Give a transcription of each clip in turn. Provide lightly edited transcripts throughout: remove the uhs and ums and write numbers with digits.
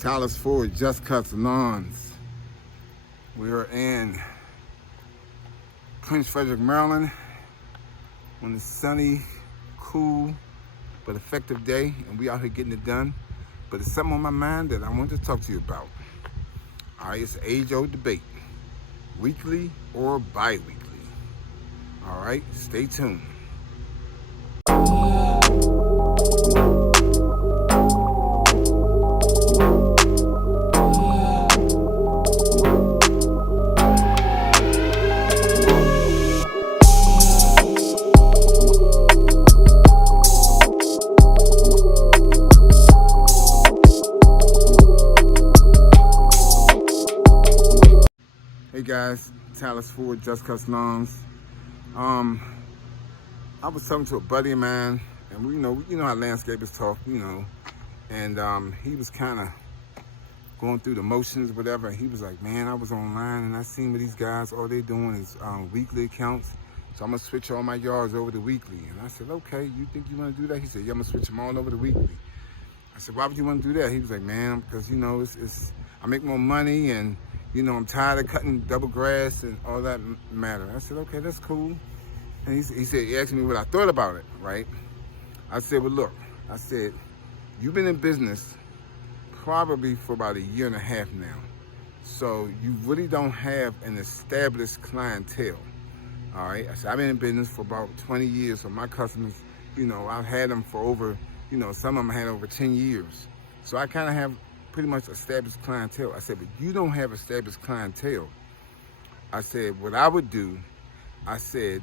Tyler's Ford Just Cuts Lawns. We are in Prince Frederick, Maryland on a sunny, cool, but effective day, and we out here getting it done. But there's something on my mind that I want to talk to you about. All right, it's an age-old debate, weekly or bi-weekly. All right, stay tuned. Hey guys, Tyler's Ford Just Cuts Lawns. I was talking to a buddy of mine, and you know how landscapers talk, and he was kind of going through the motions, whatever. And he was like, "Man, I was online and I seen with these guys, all they doing is weekly accounts. So I'm gonna switch all my yards over to weekly." And I said, "Okay, you think you want to do that?" He said, "Yeah, I'm gonna switch them all over to weekly." I said, "Why would you want to do that?" He was like, "Man, because it's I make more money, and I'm tired of cutting double grass and all that matter." I said, "Okay, that's cool." And he asked me what I thought about it, right? I said, "Well, look," I said, "you've been in business probably for about a year and a half now. So you really don't have an established clientele, all right?" I said, "I've been in business for about 20 years, so my customers, I've had them for over, some of them had over 10 years. So I kind of have pretty much established clientele." I said, "But you don't have established clientele." I said, "What I would do," I said,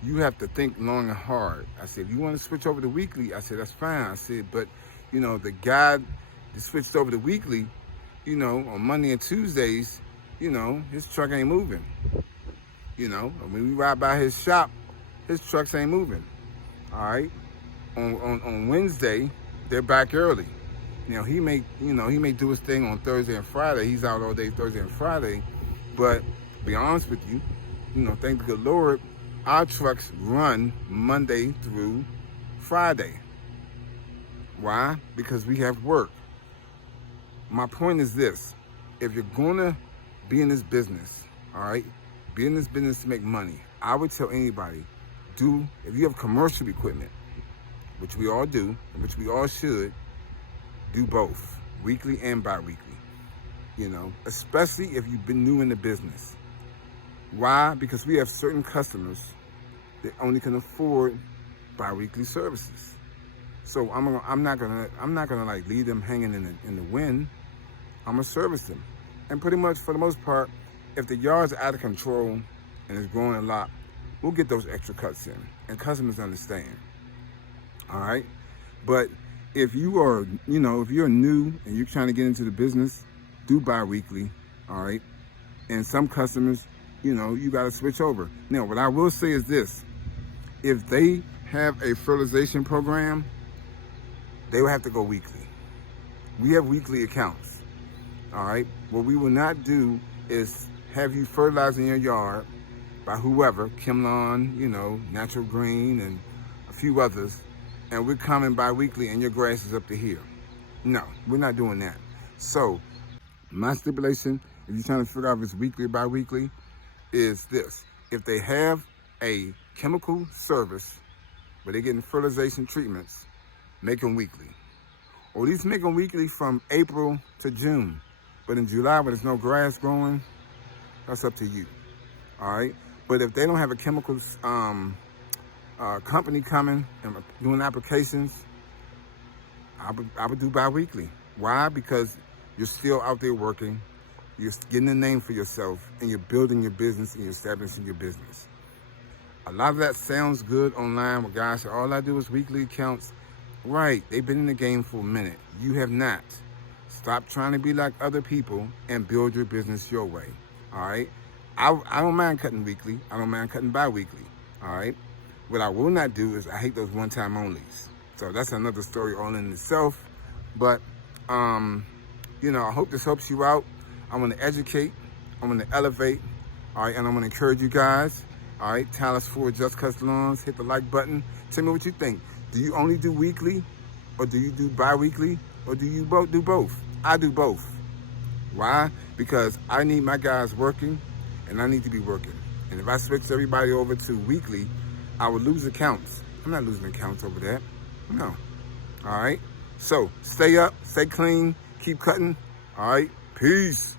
"you have to think long and hard." I said, "If you want to switch over to weekly," I said, "that's fine." I said, "But, the guy that switched over to weekly, on Monday and Tuesdays, his truck ain't moving. When we ride by his shop, his trucks ain't moving. All right? On Wednesday, they're back early. He may do his thing on Thursday and Friday. He's out all day Thursday and Friday. But to be honest with you, thank the good Lord, our trucks run Monday through Friday. Why? Because we have work." My point is this: if you're gonna be in this business, all right, be in this business to make money, I would tell anybody, if you have commercial equipment, which we all do, and which we all should, do both, weekly and bi-weekly, especially if you've been new in the business. Why? Because we have certain customers that only can afford bi-weekly services. So I'm not gonna like leave them hanging in the wind. I'm gonna service them, and pretty much for the most part, if the yard's out of control and it's growing a lot, we'll get those extra cuts in, and customers understand. All right, but if you are, if you're new and you're trying to get into the business, do bi-weekly, all right? And some customers, you got to switch over. Now, what I will say is this: if they have a fertilization program, they will have to go weekly. We have weekly accounts, all right? What we will not do is have you fertilizing your yard by whoever, Kimlawn, Natural Green, and a few others, and we're coming bi-weekly and your grass is up to here. No, we're not doing that. So my stipulation, if you're trying to figure out if it's weekly or bi-weekly, is this: if they have a chemical service where they're getting fertilization treatments, make them weekly. Or at least make them weekly from April to June. But in July, when there's no grass growing, that's up to you, all right? But if they don't have a chemicals company coming and doing applications, I would do bi-weekly. Why? Because you're still out there working, you're getting a name for yourself, and you're building your business and you're establishing your business. A lot of that sounds good online where guys say, "All I do is weekly accounts." Right, they've been in the game for a minute. You have not. Stop trying to be like other people and build your business your way, all right? I don't mind cutting weekly. I don't mind cutting bi-weekly, all right? What I will not do is I hate those one-time onlys. So that's another story all in itself. But, I hope this helps you out. I want to educate. I want to elevate. All right, and I'm going to encourage you guys. All right, Tyler's Ford Just Cuts Lawns. Hit the like button. Tell me what you think. Do you only do weekly or do you do bi-weekly? Or do you both do both? I do both. Why? Because I need my guys working, and I need to be working. And if I switch everybody over to weekly, I would lose accounts. I'm not losing accounts over that. No. All right? So, stay up, stay clean, keep cutting. All right? Peace.